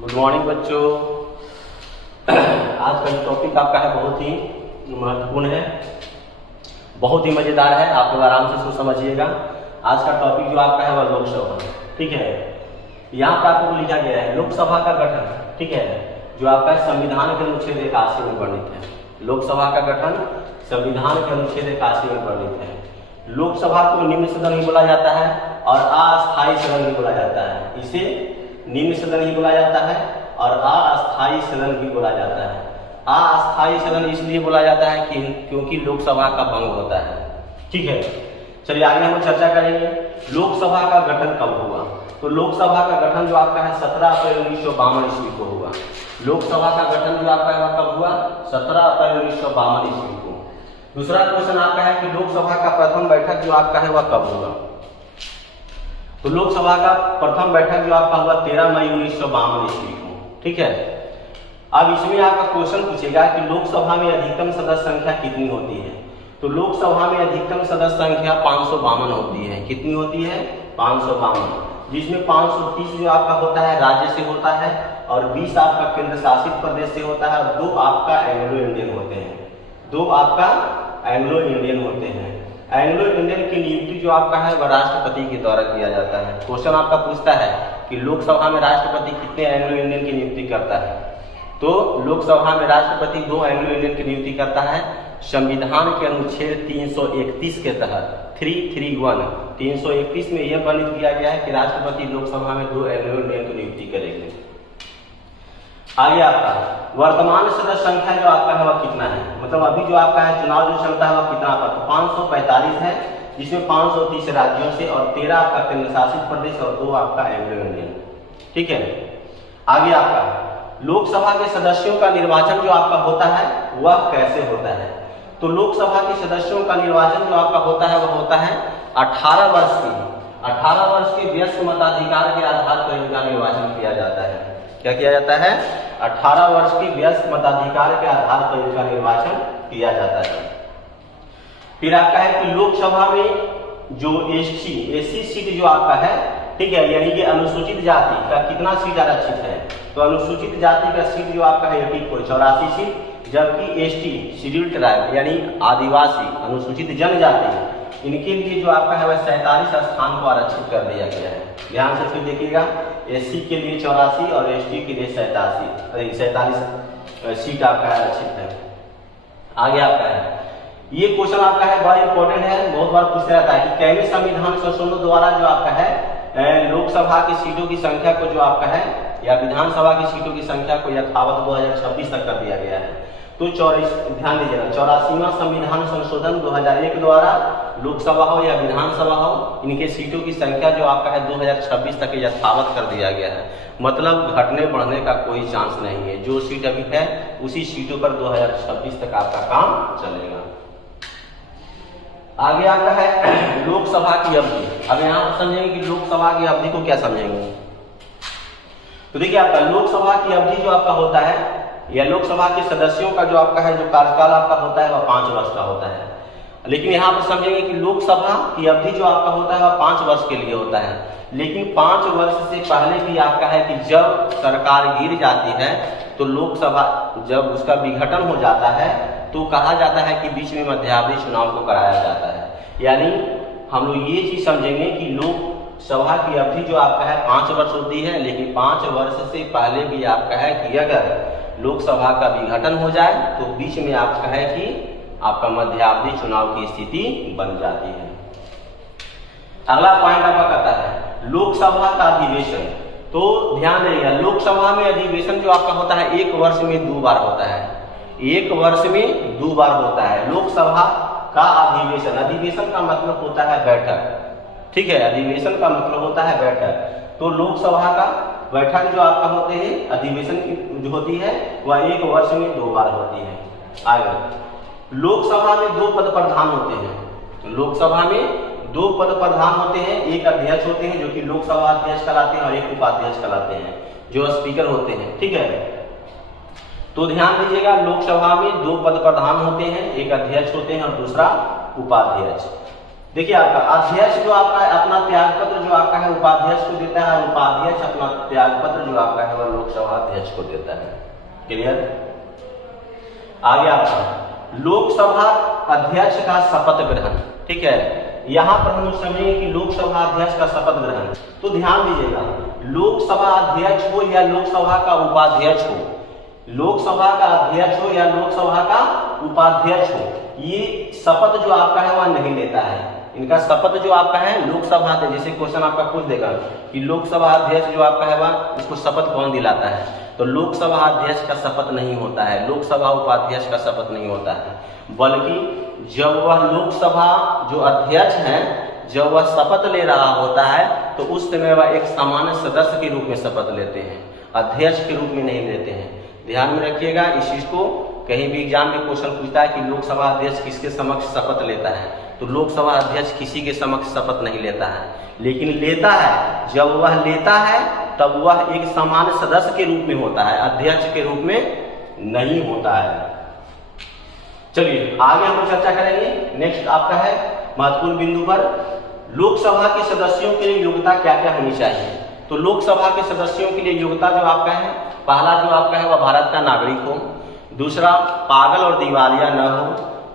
Good morning बच्चों। आज का जो टॉपिक आपका है बहुत ही महत्वपूर्ण है, बहुत ही मजेदार है। आप लोग आराम से समझिएगा। आज का टॉपिक जो आपका है वह लोकसभा, ठीक है। यहाँ पर आपको लिखा गया है लोकसभा का गठन, ठीक है, जो आपका संविधान के अनुच्छेद 81 में वर्णित है। लोकसभा का गठन संविधान के अनुच्छेद 81 में वर्णित है। लोकसभा को निम्न सदन ही बोला जाता है और अस्थायी सदन भी बोला जाता है। इसे निम्न सदन ही बोला जाता है और अस्थायी सदन भी बोला जाता है। अस्थायी सदन इसलिए बोला जाता है कि क्योंकि लोकसभा का भंग होता है, ठीक है। चलिए आगे हम चर्चा करेंगे लोकसभा का गठन कब हुआ। तो लोकसभा का गठन जो आपका है 17 अप्रैल 1952 ईस्वी को हुआ। लोकसभा का गठन जो आपका है कब हुआ? 17 अप्रैल 1952 ईस्वी को। दूसरा क्वेश्चन आपका है कि लोकसभा का प्रथम बैठक जो आपका है वह कब हुआ। तो लोकसभा का प्रथम बैठक जो आपका हुआ 13 मई 1952 ईस्वी को, ठीक है। अब इसमें आपका क्वेश्चन पूछेगा कि लोकसभा में अधिकतम सदस्य संख्या कितनी होती है। तो लोकसभा में अधिकतम सदस्य संख्या 552 होती है। कितनी होती है? 552, जिसमें 530 जो आपका होता है राज्य से होता है और 20 आपका केंद्र शासित प्रदेश से होता है और 2 आपका एंग्लो इंडियन होते हैं। 2 आपका एंग्लो इंडियन होते हैं। एंग्लो इंडियन की नियुक्ति जो आपका है वह राष्ट्रपति के द्वारा किया जाता है। क्वेश्चन आपका पूछता है कि लोकसभा में राष्ट्रपति कितने एंग्लो इंडियन की नियुक्ति करता है। तो लोकसभा में राष्ट्रपति 2 एंग्लो इंडियन की नियुक्ति करता है। संविधान के अनुच्छेद 331 के तहत 331 में यह वर्णित किया गया है कि राष्ट्रपति लोकसभा में 2 एंग्लो इंडियन की नियुक्ति करेंगे। आगे आपका वर्तमान सदस्य संख्या जो आपका है वह कितना है, मतलब अभी जो आपका है चुनाव जो चलता है वह कितना आपका? तो 545 है, जिसमें 530 राज्यों से और 13 आपका केंद्र शासित प्रदेश और 2 आपका एंग्लो इंडियन, ठीक है। आगे आपका लोकसभा के सदस्यों का निर्वाचन जो आपका होता है वह कैसे होता है। तो लोकसभा के सदस्यों का निर्वाचन जो आपका होता है वह होता है 18 वर्ष के वयस्क मताधिकार के आधार पर इनका निर्वाचन किया जाता है। क्या किया जाता है? 18 वर्ष के वयस्क मताधिकार के आधार पर इनका निर्वाचन किया जाता है। फिर आपका है कि लोकसभा में जो एससी सीट जो आपका है, ठीक है, यानी कि अनुसूचित जाति का कितना सीट आरक्षित है। तो अनुसूचित जाति का सीट जो आपका है 84 सीट, जबकि एसटी शेड्यूल्ड ट्राइब यानी आदिवासी अनुसूचित जनजाति इनके लिए जो आपका है वह 47 स्थान को आरक्षित कर दिया गया है। ध्यान से फिर देखिएगा, एससी के लिए 84 और एसटी के लिए 47 सीट आपका आरक्षित है। आगे आपका है ये क्वेश्चन आपका है बड़ा इंपॉर्टेंट है, बहुत बार पूछा जाता है कि कैसे संविधान संशोधन द्वारा जो आपका है लोकसभा की सीटों की संख्या को जो आपका है या विधानसभा की सीटों की संख्या को यथावत 2026 तक कर दिया गया है। तो ध्यान दीजिएगा 84वां संविधान संशोधन 2001 द्वारा लोकसभा हो या विधानसभा हो इनके सीटों की संख्या जो आपका है 2026 तक यथावत कर दिया गया है। मतलब घटने बढ़ने का कोई चांस नहीं है। जो सीट अभी है उसी सीटों पर 2026 तक आपका काम चलेगा। आगे आपका है लोकसभा की अवधि। अब यहाँ पर समझेंगे कि लोकसभा की अवधि को क्या समझेंगे। तो देखिए आपका लोकसभा की अवधि जो आपका होता है या लोकसभा के सदस्यों का जो आपका है जो कार्यकाल आपका होता है वह 5 वर्ष का होता है। लेकिन यहाँ पर समझेंगे कि लोकसभा की अवधि जो आपका होता है वह 5 वर्ष के लिए होता है। लेकिन 5 वर्ष से पहले भी आपका है कि जब सरकार गिर जाती है तो लोकसभा जब उसका विघटन हो जाता है तो कहा जाता है कि बीच में मध्यावधि चुनाव को कराया जाता है। यानी हम लोग ये चीज समझेंगे कि लोकसभा की अवधि जो आपका है 5 वर्ष होती है, लेकिन 5 वर्ष से पहले भी आपका है कि अगर लोकसभा का विघटन हो जाए तो बीच में आपका है कि आपका मध्यावधि चुनाव की स्थिति बन जाती है। अगला पॉइंट आपका कहता है लोकसभा का अधिवेशन। तो ध्यान देगा लोकसभा में अधिवेशन जो आपका होता है 1 वर्ष में 2 बार होता है। 1 वर्ष में 2 बार होता है लोकसभा का अधिवेशन। अधिवेशन का मतलब होता है बैठक, ठीक है। अधिवेशन का मतलब होता है बैठक। तो लोकसभा का बैठक जो आपका होते हैं अधिवेशन जो होती है वह 1 वर्ष में 2 बार होती है। आगे लोकसभा में 2 पद प्रधान होते हैं। लोकसभा में 2 पद प्रधान होते हैं। एक अध्यक्ष होते हैं जो कि लोकसभा अध्यक्ष कहलाते हैं और एक उपाध्यक्ष कहलाते हैं जो स्पीकर होते हैं, ठीक है। तो ध्यान दीजिएगा लोकसभा में 2 पद प्रधान होते हैं, एक अध्यक्ष होते हैं और दूसरा उपाध्यक्ष। देखिए आपका अध्यक्ष जो आपका है अपना त्यागपत्र जो आपका है उपाध्यक्ष को देता है, और उपाध्यक्ष अपना त्यागपत्र जो आपका है वह लोकसभा अध्यक्ष को देता है। क्लियर? आगे आपका लोकसभा अध्यक्ष का शपथ ग्रहण। ठीक है, यहाँ पर हम समझेंगे कि लोकसभा अध्यक्ष का शपथ ग्रहण, तो ध्यान दीजिएगा, लोकसभा अध्यक्ष हो या लोकसभा का उपाध्यक्ष हो, लोकसभा का अध्यक्ष हो या लोकसभा का उपाध्यक्ष हो, ये शपथ जो आपका है वह नहीं लेता है। इनका शपथ जो आपका है लोकसभा अध्यक्ष, जैसे क्वेश्चन आपका पूछ देगा कि लोकसभा अध्यक्ष जो आपका है वह इसको शपथ कौन दिलाता है, तो लोकसभा अध्यक्ष का शपथ नहीं होता है, लोकसभा उपाध्यक्ष का शपथ नहीं होता है, बल्कि जब वह लोकसभा जो अध्यक्ष है जब वह शपथ ले रहा होता है तो उस समय वह एक सामान्य सदस्य के रूप में शपथ लेते हैं, अध्यक्ष के रूप में नहीं लेते हैं। ध्यान में रखिएगा इस चीज को, कहीं भी एग्जाम में क्वेश्चन पूछता है कि लोकसभा अध्यक्ष किसके समक्ष शपथ लेता है, तो लोकसभा अध्यक्ष किसी के समक्ष शपथ नहीं लेता है, लेकिन लेता है, जब वह लेता है तब वह एक सामान्य सदस्य के रूप में होता है, अध्यक्ष के रूप में नहीं होता है। चलिए आगे हम चर्चा करेंगे। नेक्स्ट आपका है महत्वपूर्ण बिंदु पर, लोकसभा के सदस्यों के लिए योग्यता क्या क्या होनी चाहिए। तो लोकसभा के सदस्यों के लिए योग्यता जो आपका है, पहला जो आपका है वह भारत का नागरिक हो, दूसरा पागल और दिवालिया न हो,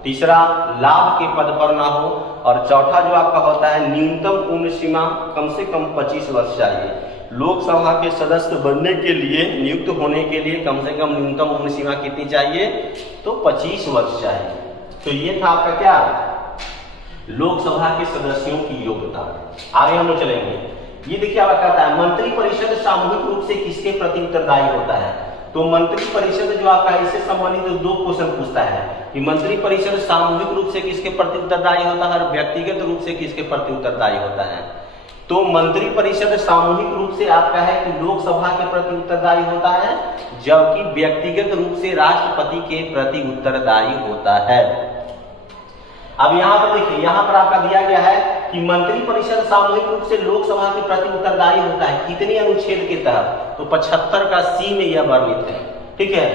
तीसरा लाभ के पद पर ना हो, और चौथा जो आपका होता है न्यूनतम उम्र सीमा कम से कम 25 वर्ष चाहिए। लोकसभा के सदस्य बनने के लिए, नियुक्त होने के लिए कम से कम न्यूनतम उम्र सीमा कितनी चाहिए, तो 25 वर्ष चाहिए। तो ये था आपका क्या, लोकसभा के सदस्यों की योग्यता। आगे हम लोग चलेंगे। ये देखिए आपका कहता है मंत्री परिषद सामूहिक रूप से किसके प्रति उत्तरदायी होता है। तो मंत्री परिषद जो आपका इससे संबंधित दो क्वेश्चन पूछता है कि मंत्री परिषद सामूहिक रूप से किसके प्रति उत्तरदायी होता है और व्यक्तिगत रूप से किसके प्रति उत्तरदायी होता है। तो मंत्री परिषद सामूहिक रूप से आपका है कि लोकसभा के प्रति उत्तरदायी होता है, जबकि व्यक्तिगत रूप से राष्ट्रपति के प्रति उत्तरदायी होता है। अब यहाँ पर देखिए, यहाँ पर आपका दिया गया है कि मंत्री परिषद सामूहिक रूप से लोकसभा के प्रति उत्तरदायी होता है, कितने अनुच्छेद के तहत, तो 75 का सी में यह वर्णित है। ठीक है,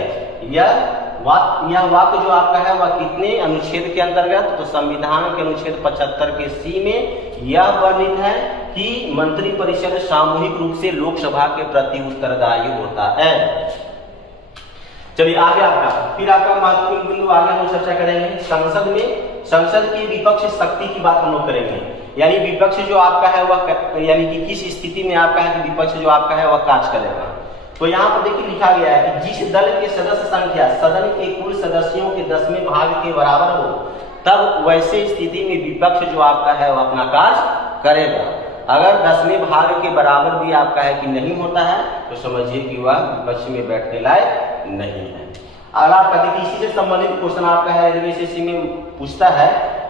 यह वाक्य जो आपका है वह कितने अनुच्छेद के अंतर्गत, तो संविधान के अनुच्छेद 75 के सी में यह वर्णित है कि मंत्री परिषद सामूहिक रूप से लोकसभा के प्रति उत्तरदायी होता है। चलिए आगे आपका, फिर आपका महत्वपूर्ण बिंदु आगे हम चर्चा करेंगे। संसद में संसद की विपक्ष शक्ति की बात हम लोग करेंगे, यानी विपक्ष जो आपका है वह यानी कि किस स्थिति में आपका है कि विपक्ष जो आपका है वह कार्य करेगा। तो यहाँ पर देखिए लिखा गया है कि जिस दल के सदस्य संख्या सदन के कुल सदस्यों के 10वें भाग के बराबर हो, तब वैसे स्थिति में विपक्ष जो आपका है वह अपना कार्य करेगा। अगर 10वें भाग के बराबर भी आपका है कि नहीं होता है तो समझिए कि वह विपक्ष में बैठने लायक नहीं है। अगर आपका देखिए इसी से संबंधित क्वेश्चन आपका है रेलवे में पूछता है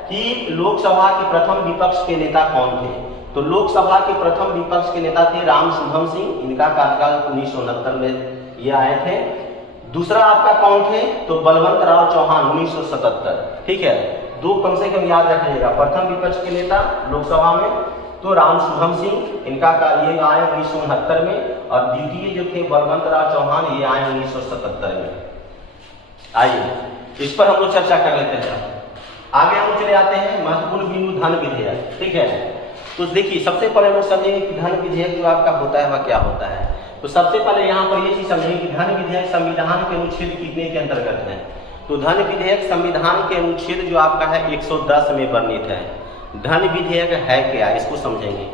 कि लोकसभा के प्रथम विपक्ष के नेता कौन थे। तो लोकसभा के प्रथम विपक्ष के नेता थे राम शुभम सिंह, इनका कार्यकाल 1969 में ये आए थे। दूसरा आपका कौन थे, तो बलवंत राव चौहान 1977। ठीक है, दो कम से कम याद रखिएगा, प्रथम विपक्ष के नेता लोकसभा में तो राम शुभम सिंह, इनका ये आए 1969 में, और द्वितीय जो थे बलवंत राव चौहान, ये आए 1977 में। आइए इस पर हम लोग चर्चा कर लेते हैं। आगे हम चले आते हैं महत्वपूर्ण बिंदु धन विधेयक। ठीक है, तो देखिए सबसे पहले हम समझेंगे कि धन विधेयक जो आपका होता है वह क्या होता है। तो सबसे पहले यहाँ पर ये चीज समझेंगे कि धन विधेयक संविधान के अनुच्छेद कितने के अंतर्गत है। तो धन विधेयक संविधान के अनुच्छेद जो आपका है 110 में वर्णित है। धन विधेयक है क्या, इसको समझेंगे।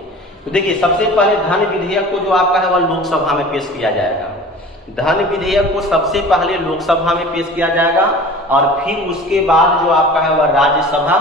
तो देखिए सबसे पहले धन विधेयक को जो आपका है वह लोकसभा में पेश किया जाएगा। धन विधेयक को सबसे पहले लोकसभा में पेश किया जाएगा और फिर उसके बाद जो आपका है वह राज्यसभा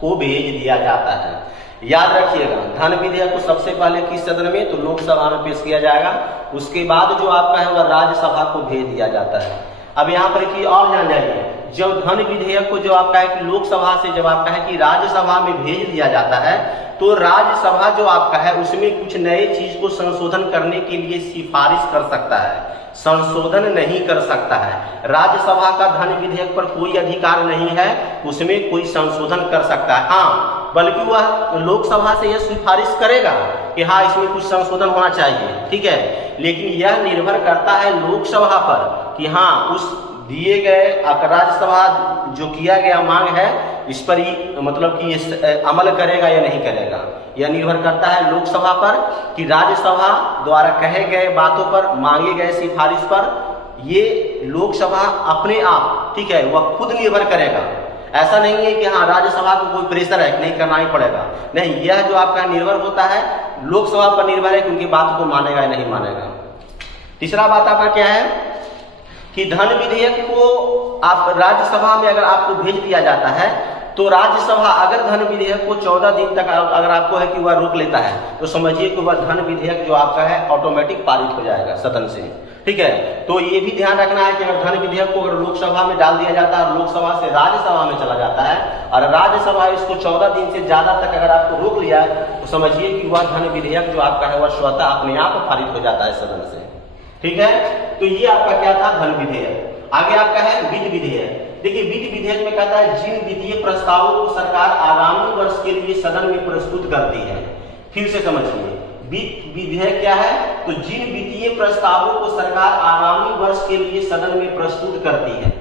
को भेज दिया जाता है। याद रखिएगा, धन विधेयक को सबसे पहले किस सदन में, तो लोकसभा में पेश किया जाएगा, उसके बाद जो आपका है वह राज्यसभा को भेज दिया जाता है। अब यहाँ पर की और जान जाइए, जब धन विधेयक को जो आपका है कि लोकसभा से जब आपका है कि राज्यसभा में भेज दिया जाता है, तो राज्यसभा जो आपका है उसमें कुछ नए चीज को संशोधन करने के लिए सिफारिश कर सकता है, संशोधन नहीं कर सकता है। राज्यसभा का धन विधेयक पर कोई अधिकार नहीं है, उसमें कोई संशोधन कर सकता है। हाँ, बल्कि वह लोकसभा से यह सिफारिश करेगा कि हाँ इसमें कुछ संशोधन होना चाहिए। ठीक है, लेकिन यह निर्भर करता है लोकसभा पर कि हाँ उस दिए गए राज्यसभा जो किया गया मांग है इस पर ही मतलब कि अमल करेगा या नहीं करेगा। यह निर्भर करता है लोकसभा पर कि राज्यसभा द्वारा कहे गए बातों पर, मांगे गए सिफारिश पर ये लोकसभा अपने आप, ठीक है, वह खुद निर्भर करेगा। ऐसा नहीं है कि हाँ राज्यसभा को कोई प्रेशर है कि नहीं करना ही पड़ेगा, नहीं, यह जो आपका निर्भर होता है लोकसभा पर निर्भर है कि उनकी बात को मानेगा या नहीं मानेगा। तीसरा बात आपका क्या है कि धन विधेयक को आप राज्यसभा में अगर आपको भेज दिया जाता है तो राज्यसभा अगर धन विधेयक को 14 दिन तक अगर आपको है कि वह रोक लेता है तो समझिए कि वह धन विधेयक जो आपका है ऑटोमेटिक पारित हो जाएगा सदन से, ठीक है। तो ये भी ध्यान रखना है कि अगर धन विधेयक को अगर लोकसभा में डाल दिया जाता है और लोकसभा से राज्यसभा में चला जाता है और राज्यसभा इसको 14 दिन से ज्यादा तक अगर आपको रोक लिया तो समझिए कि वह धन विधेयक जो आपका है वह स्वतः अपने आप पारित हो जाता है सदन से, ठीक है। तो ये आपका क्या था, धन विधेयक। आगे आपका है वित्त विधेयक। देखिए वित्त विधेयक में कहता है जिन वित्तीय प्रस्तावों को सरकार आगामी वर्ष के लिए सदन में प्रस्तुत करती है। फिर से समझिए, वित्त विधेयक क्या है, तो जिन वित्तीय प्रस्तावों को सरकार आगामी वर्ष के लिए सदन में प्रस्तुत करती है,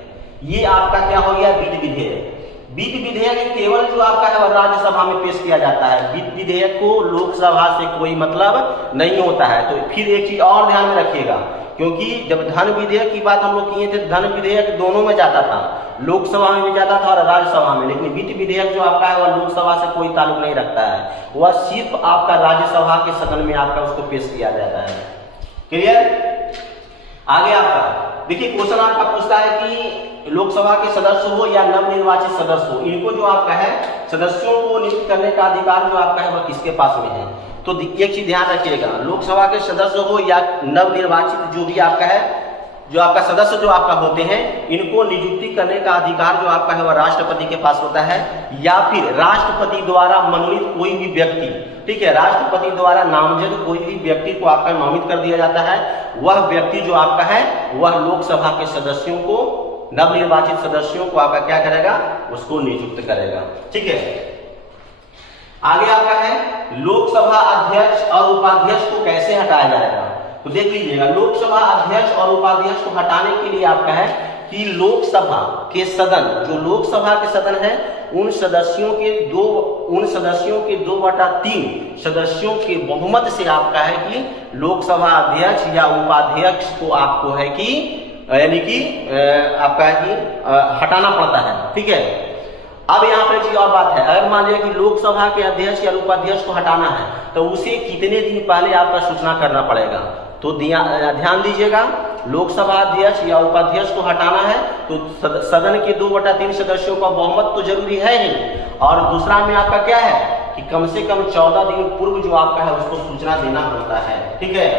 ये आपका क्या हो गया, वित्त विधेयक। वित्त विधेयक केवल जो आपका है वह राज्यसभा में पेश किया जाता है, वित्त विधेयक को लोकसभा से कोई मतलब नहीं होता है। तो फिर एक चीज और ध्यान में रखिएगा, क्योंकि जब धन विधेयक की बात हम लोग किए थे, धन विधेयक दोनों में जाता था, लोकसभा में भी जाता था और राज्यसभा में, लेकिन वित्त विधेयक जो आपका है वह लोकसभा से कोई ताल्लुक नहीं रखता है, वह सिर्फ आपका राज्यसभा के सदन में आपका उसको पेश किया जाता है। क्लियर। आगे आपका देखिए क्वेश्चन आपका पूछता है कि लोकसभा के सदस्य हो या नवनिर्वाचित सदस्य हो, इनको जो आपका है सदस्यों को नियुक्त करने का अधिकार जो आपका है वह किसके पास में है। तो एक चीज ध्यान रखिएगा, लोकसभा के सदस्य हो या नवनिर्वाचित जो भी आपका है, जो आपका सदस्य जो आपका होते हैं, इनको नियुक्ति करने का अधिकार जो आपका है वह राष्ट्रपति के पास होता है, या फिर राष्ट्रपति द्वारा मनोनीत कोई भी व्यक्ति, ठीक है, राष्ट्रपति द्वारा नामजद कोई भी व्यक्ति को आपका नामित कर दिया जाता है, वह व्यक्ति जो आपका है वह लोकसभा के सदस्यों को, नवनिर्वाचित सदस्यों को आपका क्या करेगा, उसको नियुक्त करेगा, ठीक है। आगे आपका है लोकसभा अध्यक्ष और उपाध्यक्ष को कैसे हटाया जाएगा। तो देख लीजिएगा, लोकसभा अध्यक्ष और उपाध्यक्ष को हटाने के लिए आपका है कि लोकसभा के सदन, जो लोकसभा के सदन है, उन सदस्यों के 2/3 सदस्यों के बहुमत से आपका है कि लोकसभा अध्यक्ष या उपाध्यक्ष को आपको है कि यानी कि आपका है कि हटाना पड़ता है, ठीक है। अब यहाँ पर एक चीज और बात है, अगर मान लिया कि लोकसभा के अध्यक्ष या उपाध्यक्ष को हटाना है तो उसे कितने दिन पहले आपका सूचना करना पड़ेगा। तो ध्यान दीजिएगा, लोकसभा अध्यक्ष या उपाध्यक्ष को हटाना है तो सदन के 2/3 सदस्यों का बहुमत तो जरूरी है ही, और दूसरा में आपका क्या है कि कम से कम 14 दिन पूर्व जो आपका है उसको सूचना देना होता है, ठीक है।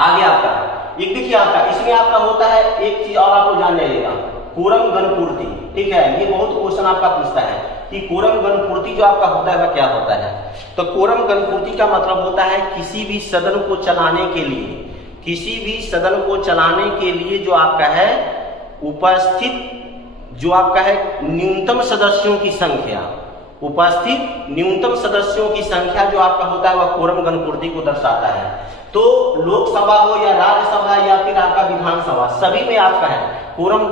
आगे आपका एक देखिए, आपका इसमें आपका होता है एक चीज और आपको जान जाइएगा, कोरम गणपूर्ति, ठीक है। ये बहुत क्वेश्चन आपका पूछता है कि कोरम गणपूर्ति जो आपका होता है वह क्या होता है। तो कोरम गणपूर्ति का मतलब होता है किसी भी सदन को चलाने के लिए, किसी भी सदन को चलाने के लिए जो आपका है उपस्थित जो आपका है न्यूनतम सदस्यों की संख्या, उपस्थित न्यूनतम सदस्यों की संख्या जो आपका होता है वह कोरम गणपूर्ति को दर्शाता है। तो लोकसभा हो या राज्यसभा या फिर आपका विधानसभा, सभी में आपका है कोरम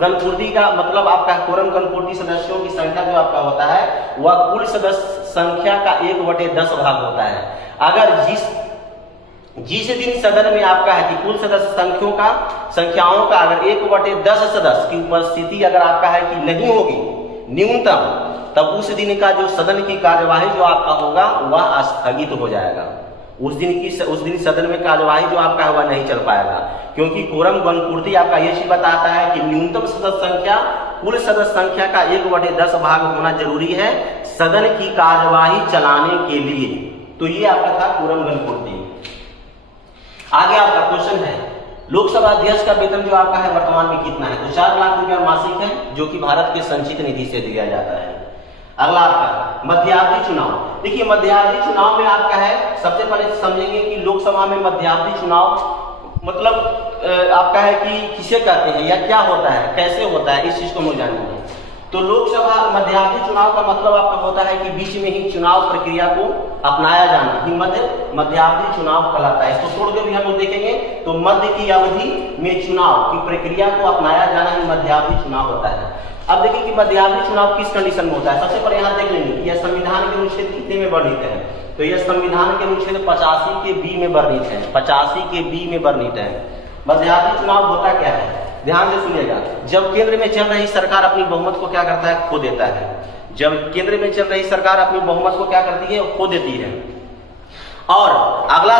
गणपूर्ति का मतलब आपका कोरम गणपूर्ति सदस्यों की संख्या जो आपका होता है वह कुल सदस्य संख्या का 1/10 भाग होता है। अगर जिस दिन सदन में आपका है कि कुल सदस्य संख्याओं का अगर 1/10 सदस्य की उपस्थिति अगर आपका है कि नहीं होगी न्यूनतम, तब उस दिन का जो सदन की कार्यवाही जो आपका होगा वह स्थगित हो जाएगा। उस दिन सदन में कार्यवाही जो आपका है वह नहीं चल पाएगा, क्योंकि कोरम गणपूर्ति आपका ये चीज बताता है कि न्यूनतम सदस्य संख्या कुल सदस्य संख्या का 1/10 भाग होना जरूरी है सदन की कार्यवाही चलाने के लिए। तो ये आपका था कोरम गणपूर्ति। आगे आपका क्वेश्चन है लोकसभा अध्यक्ष का वेतन जो आपका है वर्तमान में कितना है। तो 4 लाख रुपया मासिक है, जो कि भारत के संचित निधि से दिया जाता है। अगला आपका मध्यावधि चुनाव। देखिए मध्यावधि चुनाव में आपका है, सबसे पहले समझेंगे कि लोकसभा में मध्यावधि चुनाव मतलब आपका है कि किसे कहते हैं या क्या होता है, कैसे होता है, इस चीज को हम जानेंगे। तो लोकसभा मध्यावधि चुनाव का मतलब आपका होता है कि बीच में ही चुनाव प्रक्रिया को अपनाया जाना ही मध्यावधि चुनाव कहलाता है। इसको छोड़ के भी हम लोग देखेंगे तो मध्य की अवधि में चुनाव की प्रक्रिया को अपनाया जाना ही मध्यावधि चुनाव होता है। अब देखिए कि मध्यावधि चुनाव किस कंडीशन में होता है। सबसे पहले यहाँ देख लेंगे कि यह संविधान के अनुच्छेद कितने में वर्णित है। तो यह संविधान के अनुच्छेद 85 के बी में वर्णित है, 85 के बी में वर्णित है। मध्यावधि चुनाव होता क्या है, ध्यान से सुनिएगा। जब केंद्र में चल रही सरकार अपनी बहुमत को क्या करता है, खो देता है। जब केंद्र में चल रही सरकार अपनी बहुमत को क्या करती है, खो देती है। और अगला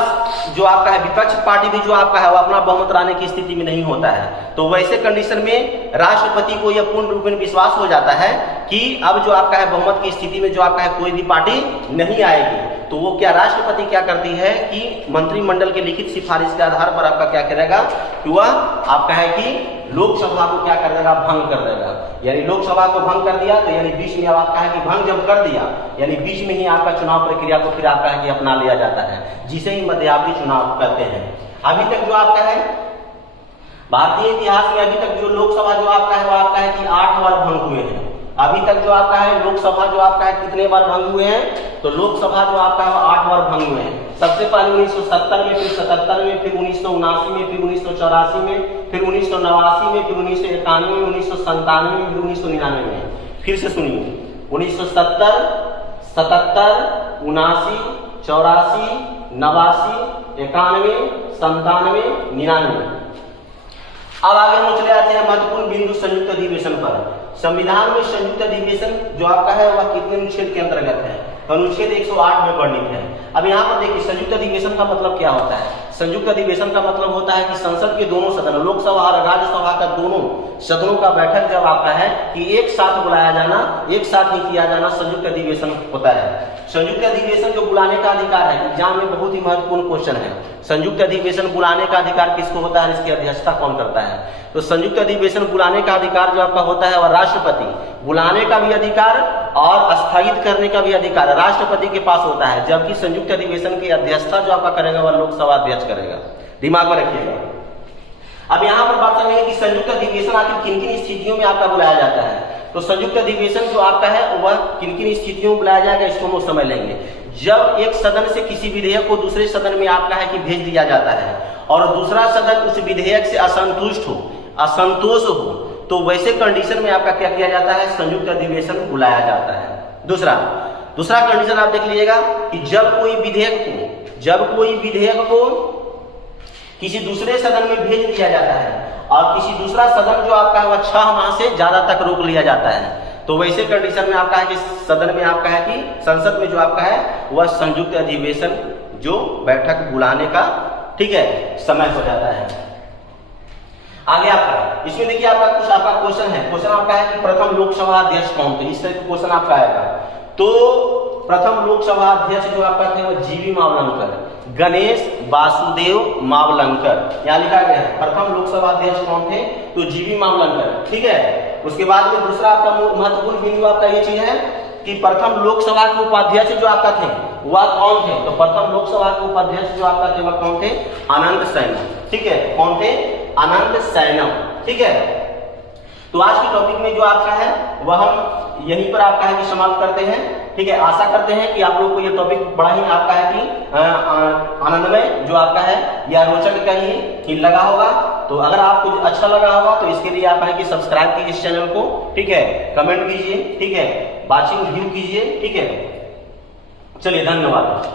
जो आपका है विपक्ष पार्टी भी जो आपका है वो अपना बहुमत लाने की स्थिति में नहीं होता है। तो वैसे कंडीशन में राष्ट्रपति को यह पूर्ण रूप में विश्वास हो जाता है कि अब जो आपका है बहुमत की स्थिति में जो आपका है कोई भी पार्टी नहीं आएगी। तो वो क्या राष्ट्रपति क्या करती है कि मंत्रिमंडल के लिखित सिफारिश के आधार पर आपका क्या करेगा कि वह आपका है कि लोकसभा को क्या कर देगा, भंग कर देगा। यानी लोकसभा को भंग कर दिया तो यानी बीच में आपका है कि भंग जब कर दिया यानी बीच में ही आपका चुनाव प्रक्रिया को फिर आपका है कि अपना लिया जाता है, जिसे ही मध्यावधि चुनाव कहते हैं। अभी तक जो आपका है भारतीय इतिहास में अभी तक जो लोकसभा जो आपका है वो आपका है कि 8 बार भंग हुए हैं। अभी तक जो आपका है लोकसभा जो आपका है कितने बार भंग हुए हैं, तो लोकसभा जो आपका है 8 बार भंग हुए हैं। सबसे पहले 1970 में, फिर 77 में, फिर 1979 में, फिर 1984 में, फिर 1989 में, फिर 1991 में, 1997 में, फिर 1999 में। फिर से सुनिए 1970, 77, 79, 84, 89, 91, 97, 99। अब आगे हम चले आते हैं महत्वपूर्ण बिंदु संयुक्त अधिवेशन पर। संविधान में संयुक्त अधिवेशन जो आपका है वह कितने अनुच्छेद के अंतर्गत है, तो अनुच्छेद 108 में वर्णित है। अब यहाँ पर देखिए संयुक्त अधिवेशन का मतलब क्या होता है। संयुक्त अधिवेशन का मतलब होता है कि संसद के दोनों सदन, लोकसभा और राज्यसभा का दोनों सदनों का बैठक जब आपका है कि एक साथ बुलाया जाना, एक साथ ही किया जाना, संयुक्त अधिवेशन होता है। संयुक्त अधिवेशन जो बुलाने का अधिकार है, एग्जाम में बहुत ही महत्वपूर्ण क्वेश्चन है। संयुक्त अधिवेशन बुलाने का अधिकार किसको होता है, इसकी अध्यक्षता कौन करता है। तो संयुक्त अधिवेशन बुलाने का अधिकार जो आपका होता है वह राष्ट्रपति, बुलाने का भी अधिकार और स्थगित करने का भी अधिकार राष्ट्रपति के पास होता है, जबकि संयुक्त अधिवेशन की अध्यक्षता जो आपका करेगा वह लोकसभा अध्यक्ष करेगा। दिमाग में रखिएगा। अब यहाँ पर बात करेंगे कि संयुक्त अधिवेशन आखिर किन किन स्थितियों में आपका बुलाया जाता है। तो संयुक्त अधिवेशन जो आपका है वह किन किन स्थितियों में बुलाया जाएगा, इसको हम समय लेंगे। जब एक सदन से किसी विधेयक को दूसरे सदन में आपका है कि भेज दिया जाता है और दूसरा सदन उस विधेयक से असंतुष्ट हो, असंतोष हो, तो वैसे कंडीशन में आपका क्या किया जाता है, संयुक्त अधिवेशन बुलाया जाता है। दूसरा कंडीशन आप देख लीजिएगा कि जब कोई विधेयक को किसी दूसरे सदन में भेज दिया जाता है और किसी दूसरा सदन जो आपका है वह 6 माह से ज्यादा तक रोक लिया जाता है, तो वैसे कंडीशन में आपका है कि सदन में आपका है कि संसद में जो आपका है वह संयुक्त अधिवेशन जो बैठक बुलाने का ठीक है समय हो जाता है। आगे आपका इसमें देखिए आपका कुछ आपका क्वेश्चन है। क्वेश्चन आपका है कि प्रथम लोकसभा अध्यक्ष कौन थे, इस तरह का क्वेश्चन आपका आएगा। तो प्रथम लोकसभा अध्यक्ष जो आपका थे वह जीवी मावलंकर, गणेश वासुदेव मावलंकर, यहाँ लिखा गया है। प्रथम लोकसभा अध्यक्ष कौन थे, तो जीवी मावलंकर, ठीक है। उसके बाद में दूसरा आपका महत्वपूर्ण बिंदु आपका ये चीज है कि प्रथम लोकसभा के उपाध्यक्ष जो आपका थे वह कौन थे, तो प्रथम लोकसभा के उपाध्यक्ष जो आपका थे वह कौन थे, आनंद सैनम, ठीक है। कौन थे, आनंद सैनम, ठीक है। तो आज के टॉपिक में जो आपका है वह हम यहीं पर आपका है कि समाप्त करते हैं, ठीक है। आशा करते हैं कि आप लोग को ये टॉपिक बड़ा ही आपका है कि आनंदमय जो आपका है या रोचक कहिए कि लगा होगा। तो अगर आपको अच्छा लगा होगा तो इसके लिए आप है कि सब्सक्राइब कीजिए इस चैनल को, ठीक है। कमेंट कीजिए, ठीक है। वाचिंग व्यू कीजिए, ठीक है। चलिए धन्यवाद।